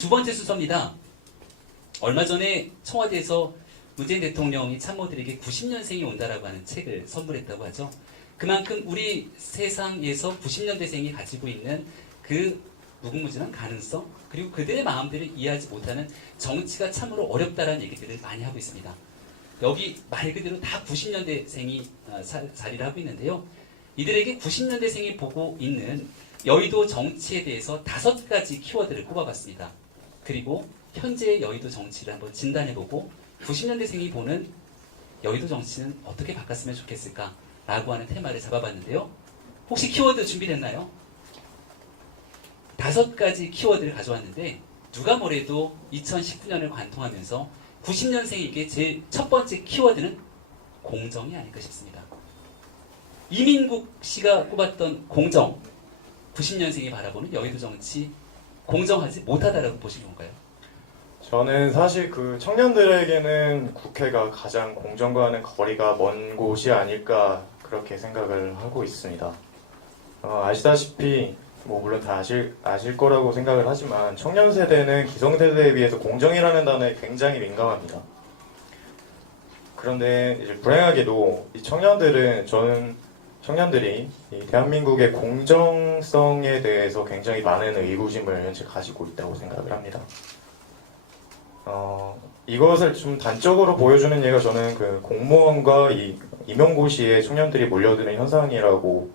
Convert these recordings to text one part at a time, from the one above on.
두 번째 순서입니다. 얼마 전에 청와대에서 문재인 대통령이 참모들에게 90년생이 온다라고 하는 책을 선물했다고 하죠. 그만큼 우리 세상에서 90년대생이 가지고 있는 그 무궁무진한 가능성, 그리고 그들의 마음들을 이해하지 못하는 정치가 참으로 어렵다라는 얘기들을 많이 하고 있습니다. 여기 말 그대로 다 90년대생이 자리를 하고 있는데요. 이들에게 90년대생이 보고 있는 여의도 정치에 대해서 5가지 키워드를 꼽아봤습니다. 그리고 현재의 여의도 정치를 한번 진단해보고 90년대생이 보는 여의도 정치는 어떻게 바꿨으면 좋겠을까 라고 하는 테마를 잡아봤는데요. 혹시 키워드 준비됐나요? 5가지 키워드를 가져왔는데 누가 뭐래도 2019년을 관통하면서 90년생에게 제일 첫 번째 키워드는 공정이 아닐까 싶습니다. 이민국 씨가 꼽았던 공정, 90년생이 바라보는 여의도 정치 공정하지 못하다라고 보시는 건가요? 저는 사실 그 청년들에게는 국회가 가장 공정과는 거리가 먼 곳이 아닐까 그렇게 생각을 하고 있습니다. 아시다시피 물론 다 아실 거라고 생각을 하지만 청년 세대는 기성세대에 비해서 공정이라는 단어에 굉장히 민감합니다. 그런데 이제 불행하게도 이 청년들이 이 대한민국의 공정성에 대해서 굉장히 많은 의구심을 현재 가지고 있다고 생각을 합니다. 이것을 좀 단적으로 보여주는 예가 저는 그 공무원과 이 임용고시에 청년들이 몰려드는 현상이라고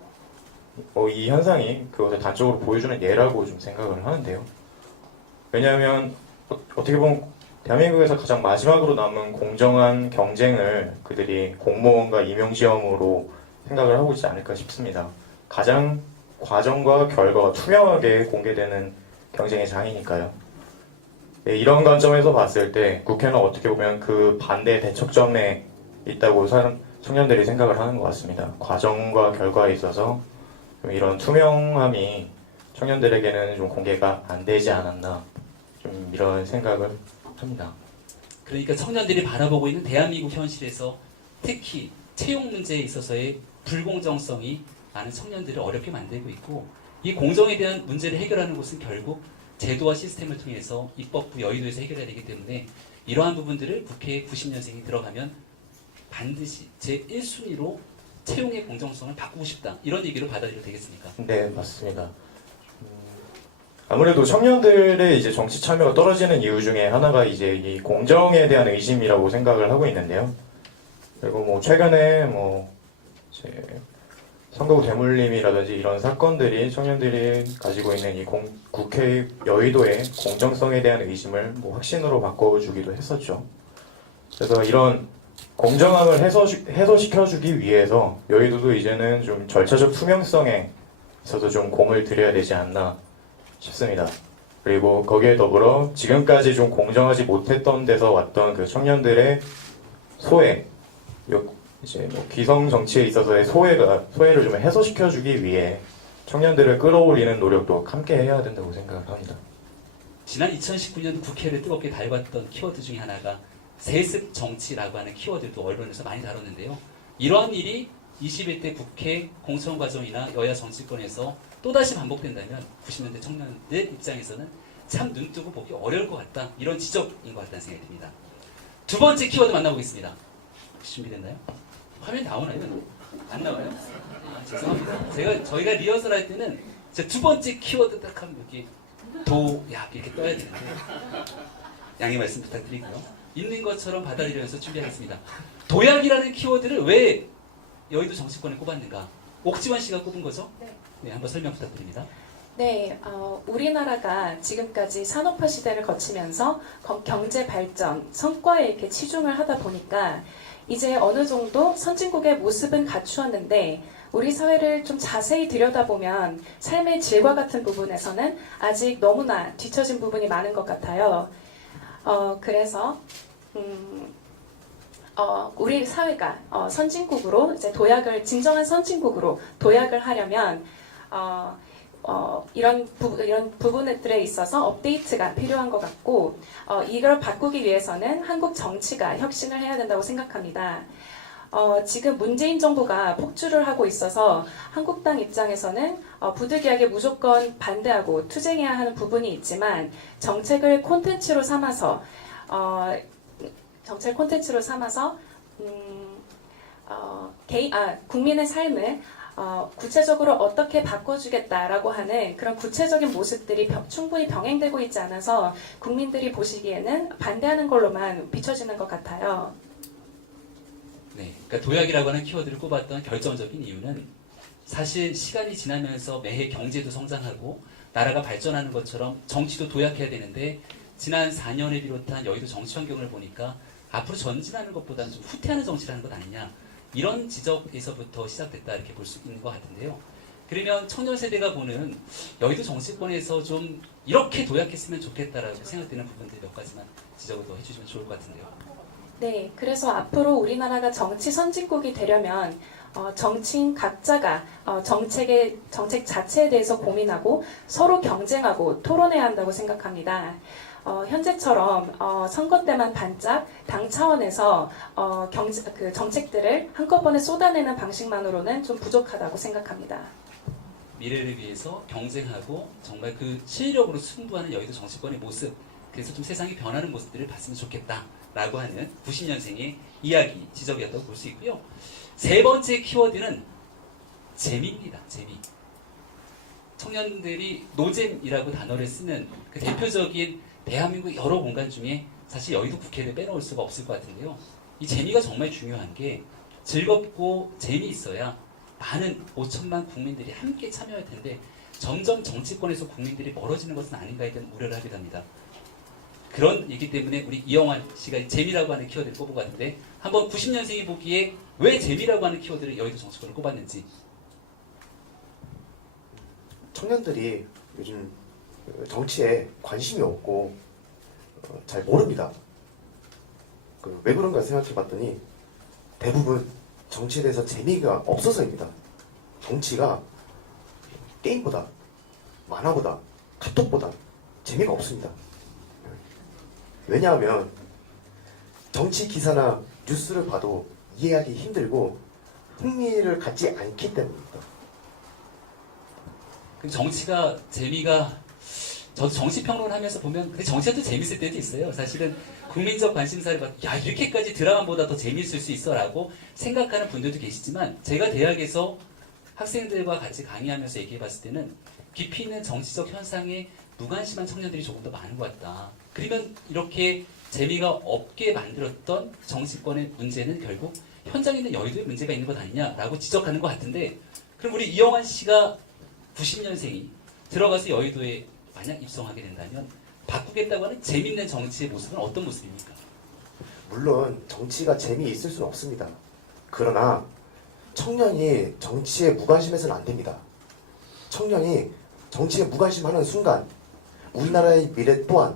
이 현상이 그것을 단적으로 보여주는 예라고 좀 생각을 하는데요. 왜냐하면 어떻게 보면 대한민국에서 가장 마지막으로 남은 공정한 경쟁을 그들이 공무원과 임용시험으로 생각을 하고 있지 않을까 싶습니다. 가장 과정과 결과가 투명하게 공개되는 경쟁의 장이니까요. 네, 이런 관점에서 봤을 때 국회는 어떻게 보면 그 반대 대척점에 있다고 청년들이 생각을 하는 것 같습니다. 과정과 결과에 있어서 좀 이런 투명함이 청년들에게는 좀 공개가 안 되지 않았나 좀 이런 생각을 합니다. 그러니까 청년들이 바라보고 있는 대한민국 현실에서 특히 채용 문제에 있어서의 불공정성이 많은 청년들을 어렵게 만들고 있고, 이 공정에 대한 문제를 해결하는 것은 결국 제도와 시스템을 통해서 입법부 여의도에서 해결해야 되기 때문에 이러한 부분들을 국회에 90년생이 들어가면 반드시 제1순위로 채용의 공정성을 바꾸고 싶다, 이런 얘기로 받아들여도 되겠습니까? 네, 맞습니다. 아무래도 청년들의 이제 정치 참여가 떨어지는 이유 중에 하나가 이제 이 공정에 대한 의심이라고 생각을 하고 있는데요. 그리고 최근에 선거구 대물림이라든지 이런 사건들이 청년들이 가지고 있는 이 국회 여의도의 공정성에 대한 의심을 확신으로 바꿔주기도 했었죠. 그래서 이런 공정함을 해소시켜주기 위해서 여의도도 이제는 좀 절차적 투명성에 있어서 좀 공을 들여야 되지 않나 싶습니다. 그리고 거기에 더불어 지금까지 좀 공정하지 못했던 데서 왔던 그 청년들의 소외, 이제 기성 정치에 있어서의 소외를 좀 해소시켜주기 위해 청년들을 끌어올리는 노력도 함께 해야 된다고 생각을 합니다. 지난 2019년 국회를 뜨겁게 달궜던 키워드 중에 하나가 세습 정치라고 하는 키워드도 언론에서 많이 다뤘는데요. 이러한 일이 21대 국회 공천 과정이나 여야 정치권에서 또다시 반복된다면 90년대 청년들 입장에서는 참 눈뜨고 보기 어려울 것 같다, 이런 지적인 것 같다는 생각이 듭니다. 두 번째 키워드 만나보겠습니다. 준비됐나요? 화면 나오나요? 안 나와요? 죄송합니다. 저희가 리허설 할 때는 두 번째 키워드 딱 하면 여기 도약 이렇게 떠야 되는데 양해 말씀 부탁드리고요. 있는 것처럼 받아들이면서 준비하겠습니다. 도약이라는 키워드를 왜 여의도 정치권에 꼽았는가? 옥지원 씨가 꼽은 거죠? 네, 한번 설명 부탁드립니다. 네, 우리나라가 지금까지 산업화 시대를 거치면서 경제 발전, 성과에 이렇게 치중을 하다 보니까 이제 어느 정도 선진국의 모습은 갖추었는데 우리 사회를 좀 자세히 들여다보면 삶의 질과 같은 부분에서는 아직 너무나 뒤처진 부분이 많은 것 같아요. 그래서 우리 사회가 선진국으로 이제 진정한 선진국으로 도약을 하려면 이런 부분들에 있어서 업데이트가 필요한 것 같고, 이걸 바꾸기 위해서는 한국 정치가 혁신을 해야 된다고 생각합니다. 지금 문재인 정부가 폭주를 하고 있어서 한국당 입장에서는 부득이하게 무조건 반대하고 투쟁해야 하는 부분이 있지만 정책을 콘텐츠로 삼아서 국민의 삶을 구체적으로 어떻게 바꿔주겠다라고 하는 그런 구체적인 모습들이 충분히 병행되고 있지 않아서 국민들이 보시기에는 반대하는 걸로만 비춰지는 것 같아요. 네, 그러니까 도약이라고 하는 키워드를 꼽았던 결정적인 이유는 사실 시간이 지나면서 매해 경제도 성장하고 나라가 발전하는 것처럼 정치도 도약해야 되는데 지난 4년을 비롯한 여의도 정치 환경을 보니까 앞으로 전진하는 것보다는 좀 후퇴하는 정치라는 것 아니냐 이런 지적에서부터 시작됐다 이렇게 볼 수 있는 것 같은데요. 그러면 청년 세대가 보는 여의도 정치권에서 좀 이렇게 도약했으면 좋겠다라고 생각되는 부분들 몇 가지만 지적을 더 해주시면 좋을 것 같은데요. 네, 그래서 앞으로 우리나라가 정치 선진국이 되려면 정치인 각자가 정책 자체에 대해서 고민하고 서로 경쟁하고 토론해야 한다고 생각합니다. 현재처럼 선거 때만 반짝 당 차원에서 정책들을 한꺼번에 쏟아내는 방식만으로는 좀 부족하다고 생각합니다. 미래를 위해서 경쟁하고 정말 그 실력으로 승부하는 여의도 정치권의 모습, 그래서 좀 세상이 변하는 모습들을 봤으면 좋겠다라고 하는 90년생의 이야기, 지적이었다고 볼 수 있고요. 세 번째 키워드는 재미입니다. 재미. 청년들이 노잼이라고 단어를 쓰는 그 대표적인 대한민국 여러 공간 중에 사실 여의도 국회를 빼놓을 수가 없을 것 같은데요. 이 재미가 정말 중요한 게 즐겁고 재미있어야 많은 5천만 국민들이 함께 참여할 텐데 점점 정치권에서 국민들이 멀어지는 것은 아닌가에 대한 우려를 하게 됩니다. 그런 얘기 때문에 우리 이영환 씨가 재미라고 하는 키워드를 뽑은 것 같은데 한번 90년생이 보기에 왜 재미라고 하는 키워드를 여의도 정치권을 꼽았는지. 청년들이 요즘 정치에 관심이 없고 잘 모릅니다. 왜 그런가 생각해봤더니 대부분 정치에 대해서 재미가 없어서입니다. 정치가 게임보다 만화보다 카톡보다 재미가 없습니다. 왜냐하면 정치 기사나 뉴스를 봐도 이해하기 힘들고 흥미를 갖지 않기 때문입니다. 그 정치가 재미가 저도 정치평론을 하면서 보면 근데 정치가 또 재밌을 때도 있어요. 사실은 국민적 관심사를 받고 야 이렇게까지 드라마보다 더 재미있을 수 있어 라고 생각하는 분들도 계시지만 제가 대학에서 학생들과 같이 강의하면서 얘기해봤을 때는 깊이 있는 정치적 현상에 무관심한 청년들이 조금 더 많은 것 같다. 그러면 이렇게 재미가 없게 만들었던 정치권의 문제는 결국 현장에 있는 여의도에 문제가 있는 것 아니냐라고 지적하는 것 같은데 그럼 우리 이영환 씨가 90년생이 들어가서 여의도에 만약 입성하게 된다면 바꾸겠다고 하는 재밌는 정치의 모습은 어떤 모습입니까? 물론 정치가 재미있을 수는 없습니다. 그러나 청년이 정치에 무관심해서는 안 됩니다. 청년이 정치에 무관심하는 순간 우리나라의 미래 또한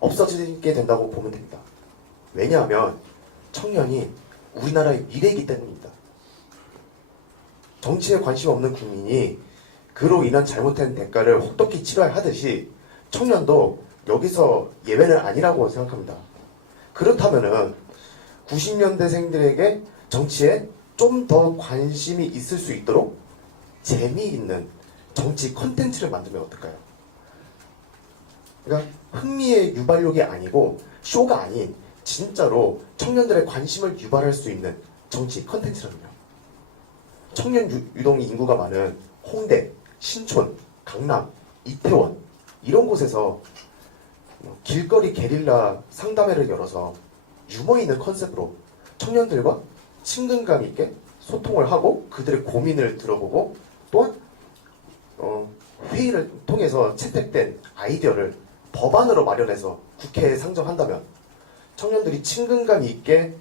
없어지게 된다고 보면 됩니다. 왜냐하면 청년이 우리나라의 미래이기 때문입니다. 정치에 관심 없는 국민이 그로 인한 잘못된 대가를 혹독히 치러야 하듯이 청년도 여기서 예외는 아니라고 생각합니다. 그렇다면은 90년대생들에게 정치에 좀 더 관심이 있을 수 있도록 재미있는 정치 컨텐츠를 만들면 어떨까요? 그러니까 흥미의 유발욕이 아니고 쇼가 아닌 진짜로 청년들의 관심을 유발할 수 있는 정치 컨텐츠라면요. 청년 유동이 인구가 많은 홍대, 신촌, 강남, 이태원 이런 곳에서 길거리 게릴라 상담회를 열어서 유머 있는 컨셉으로 청년들과 친근감 있게 소통을 하고 그들의 고민을 들어보고 또한 회의를 통해서 채택된 아이디어를 법안으로 마련해서 국회에 상정한다면 청년들이 친근감 있게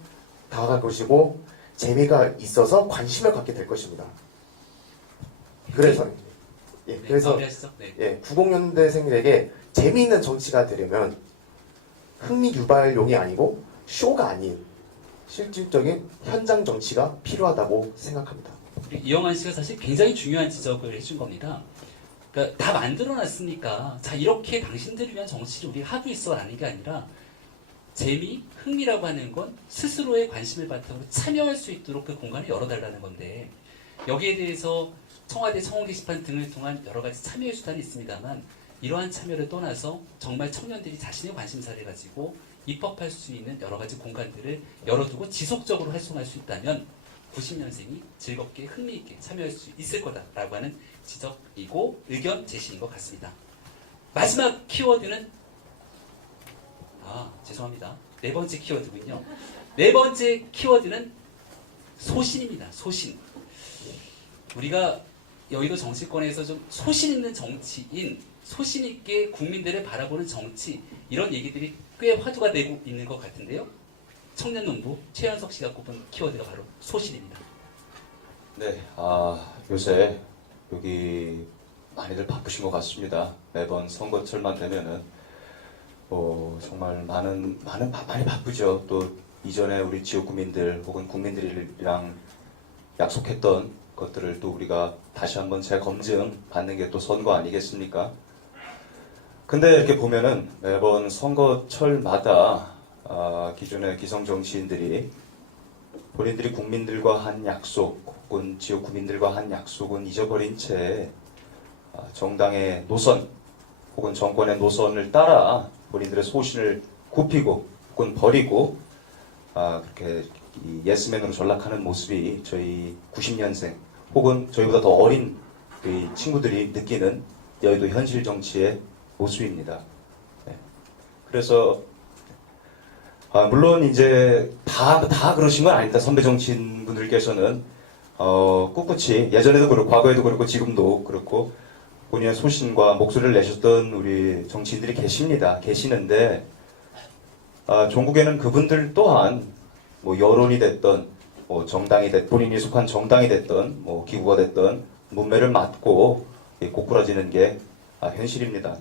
다가갈 것이고 재미가 있어서 관심을 갖게 될 것입니다. 그래서 마무리하시죠. 네. 90년대생들에게 재미있는 정치가 되려면 흥미 유발용이 아니고 쇼가 아닌 실질적인 현장 정치가 필요하다고 생각합니다. 우리 이영환 씨가 사실 굉장히 중요한 지적을 해준 겁니다. 그러니까 다 만들어놨으니까 자 이렇게 당신들을 위한 정치를 우리가 하고 있어라는 게 아니라 재미, 흥미라고 하는 건 스스로의 관심을 바탕으로 참여할 수 있도록 그 공간을 열어달라는 건데 여기에 대해서 청와대 청원 게시판 등을 통한 여러 가지 참여의 수단이 있습니다만 이러한 참여를 떠나서 정말 청년들이 자신의 관심사를 가지고 입법할 수 있는 여러 가지 공간들을 열어두고 지속적으로 활성화할 수 있다면 90년생이 즐겁게 흥미있게 참여할 수 있을 거다라고 하는 지적이고 의견 제시인 것 같습니다. 마지막 키워드는 죄송합니다. 네 번째 키워드군요. 네 번째 키워드는 소신입니다. 소신. 우리가 여의도 정치권에서 좀 소신 있는 정치인, 소신 있게 국민들을 바라보는 정치 이런 얘기들이 꽤 화두가 되고 있는 것 같은데요. 청년농부 최현석 씨가 꼽은 키워드가 바로 소신입니다. 네, 요새 여기 많이들 바쁘신 것 같습니다. 매번 선거철만 되면은 정말 많이 바쁘죠. 또 이전에 우리 지역 구민들 혹은 국민들이랑 약속했던 것들을 또 우리가 다시 한번 재검증 받는 게 또 선거 아니겠습니까? 근데 이렇게 보면은 매번 선거철마다 기존의 기성 정치인들이 본인들이 국민들과 한 약속 혹은 지역 구민들과 한 약속은 잊어버린 채 정당의 노선 혹은 정권의 노선을 따라 본인들의 소신을 굽히고 혹은 버리고 그렇게 예스맨으로 전락하는 모습이 저희 90년생 혹은 저희보다 더 어린 그 친구들이 느끼는 여의도 현실 정치의 모습입니다. 네. 그래서 물론 이제 다 그러신 건 아닙니다. 선배 정치인 분들께서는 꿋꿋이 예전에도 그렇고 과거에도 그렇고 지금도 그렇고 본인의 소신과 목소리를 내셨던 우리 정치인들이 계시는데 종국에는 그분들 또한 뭐 여론이 됐던 뭐 정당이 됐든 본인이 속한 정당이 됐던 뭐 기구가 됐던 문매를 맞고 고꾸라지는 게 현실입니다.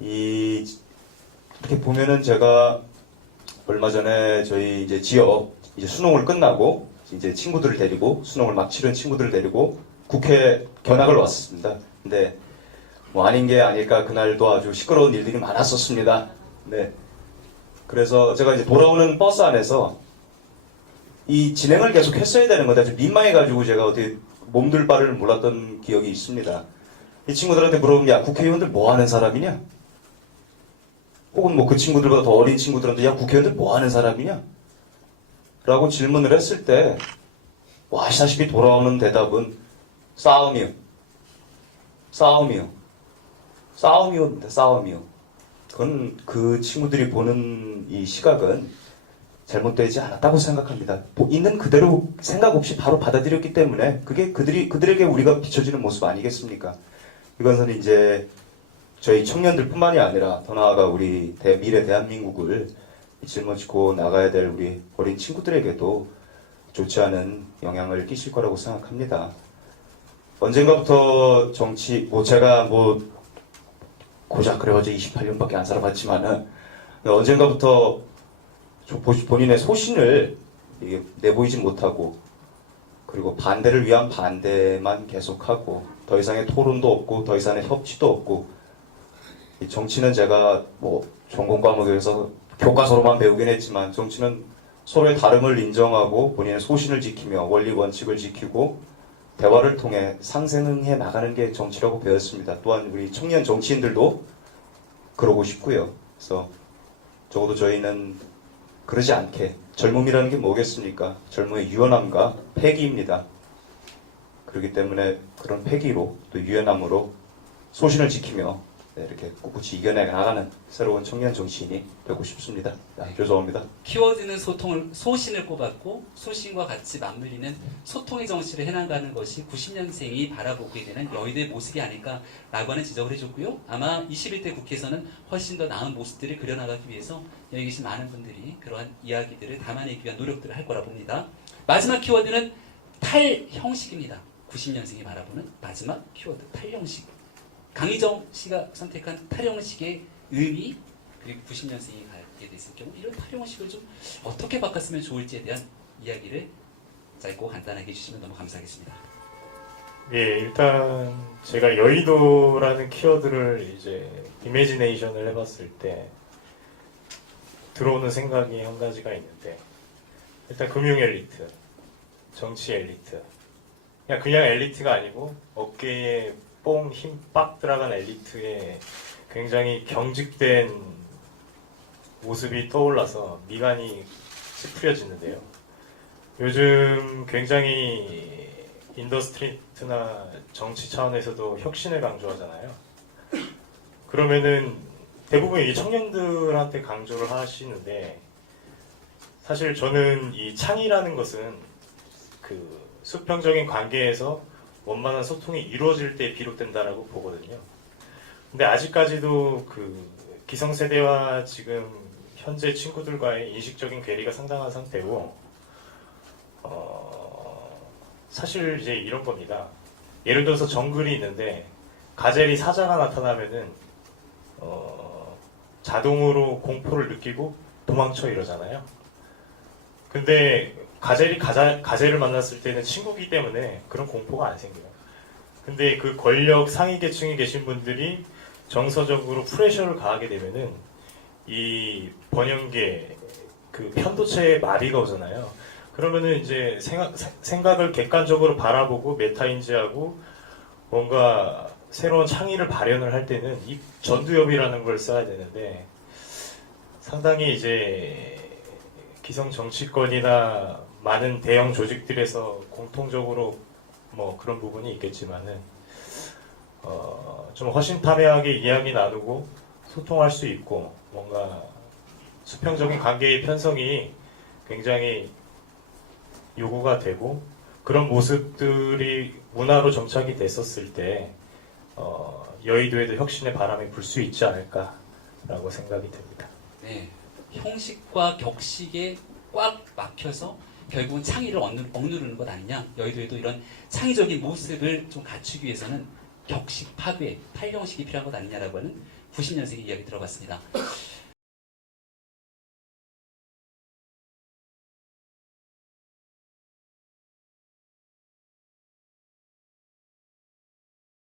이렇게 보면은 제가 얼마 전에 저희 이제 지역 이제 수능을 끝나고 이제 친구들을 데리고 수능을 막 치른 친구들을 데리고 국회 견학을 왔습니다. 근데 뭐 아닌 게 아닐까 그날도 아주 시끄러운 일들이 많았었습니다. 네. 그래서 제가 이제 돌아오는 버스 안에서 이 진행을 계속 했어야 되는 건데 아주 민망해가지고 제가 어떻게 몸둘 바를 몰랐던 기억이 있습니다. 이 친구들한테 물어보면 야 국회의원들 뭐 하는 사람이냐? 혹은 뭐 그 친구들보다 더 어린 친구들한테 야 국회의원들 뭐 하는 사람이냐? 라고 질문을 했을 때 뭐 아시다시피 돌아오는 대답은 싸움이요. 그건 그 친구들이 보는 이 시각은 잘못되지 않았다고 생각합니다. 있는 그대로 생각 없이 바로 받아들였기 때문에 그게 그들에게 우리가 비춰지는 모습 아니겠습니까? 이것은 이제 저희 청년들뿐만이 아니라 더 나아가 우리 미래 대한민국을 짊어지고 나가야 될 우리 어린 친구들에게도 좋지 않은 영향을 끼칠 거라고 생각합니다. 언젠가부터 제가 고작 그래가지고 28년밖에 안 살아봤지만은 언젠가부터 본인의 소신을 내보이지 못하고 그리고 반대를 위한 반대만 계속하고 더 이상의 토론도 없고 더 이상의 협치도 없고 이 정치는 제가 전공 과목에서 교과서로만 배우긴 했지만 정치는 서로의 다름을 인정하고 본인의 소신을 지키며 원리 원칙을 지키고 대화를 통해 상생해 나가는 게 정치라고 배웠습니다. 또한 우리 청년 정치인들도 그러고 싶고요. 그래서 적어도 저희는 그러지 않게 젊음이라는 게 뭐겠습니까? 젊음의 유연함과 패기입니다. 그렇기 때문에 그런 패기로 또 유연함으로 소신을 지키며 이렇게 꿋꿋이 이겨내 나가는 새로운 청년 정치인이 되고 싶습니다. 죄송합니다. 키워드는 소신을 꼽았고 소신과 같이 맞물리는 소통의 정치를 해나가는 것이 90년생이 바라보게 되는 여의도의 모습이 아닐까라고 하는 지적을 해줬고요. 아마 21대 국회에서는 훨씬 더 나은 모습들을 그려나가기 위해서 여기 계신 많은 분들이 그러한 이야기들을 담아내기 위한 노력들을 할 거라 봅니다. 마지막 키워드는 탈형식입니다. 90년생이 바라보는 마지막 키워드 탈형식. 강희정 씨가 선택한 탈형식의 의미 그리고 90년생이 가게 됐을 경우 이런 탈형식을 좀 어떻게 바꿨으면 좋을지에 대한 이야기를 짧고 간단하게 해주시면 너무 감사하겠습니다. 예, 일단 제가 여의도라는 키워드를 이제 이미지네이션을 해봤을 때 들어오는 생각이 한 가지가 있는데 일단 금융 엘리트, 정치 엘리트, 그냥 엘리트가 아니고 어깨에 뽕 힘 빡 들어간 엘리트의 굉장히 경직된 모습이 떠올라서 미간이 찌푸려지는데요. 요즘 굉장히 인더스트리트나 정치 차원에서도 혁신을 강조하잖아요. 그러면은 대부분 이 청년들한테 강조를 하시는데, 사실 저는 이 창의라는 것은 그 수평적인 관계에서 원만한 소통이 이루어질 때 비롯된다라고 보거든요. 근데 아직까지도 그 기성세대와 지금 현재 친구들과의 인식적인 괴리가 상당한 상태고, 사실 이제 이런 겁니다. 예를 들어서 정글이 있는데 가젤이 사자가 나타나면은 자동으로 공포를 느끼고 도망쳐 이러잖아요. 근데 가젤이 가젤을 만났을 때는 친구기 때문에 그런 공포가 안 생겨요. 근데 그 권력 상위 계층에 계신 분들이 정서적으로 프레셔를 가하게 되면은 이 번영계 그 편도체에 마비가 오잖아요. 그러면은 이제 생각을 객관적으로 바라보고 메타인지하고 뭔가 새로운 창의를 발현을 할 때는 이 전두엽이라는 걸 써야 되는데, 상당히 이제 기성 정치권이나 많은 대형 조직들에서 공통적으로 뭐 그런 부분이 있겠지만은 좀 허심탄회하게 이야기 나누고 소통할 수 있고 뭔가 수평적인 관계의 편성이 굉장히 요구가 되고, 그런 모습들이 문화로 정착이 됐었을 때 여의도에도 혁신의 바람이 불 수 있지 않을까라고 생각이 듭니다. 네, 형식과 격식에 꽉 막혀서 결국은 창의를 억누르는 것 아니냐. 여의도에도 이런 창의적인 모습을 좀 갖추기 위해서는 격식 파괴, 8형식이 필요한 것 아니냐라고 하는 90년생의 이야기 들어봤습니다.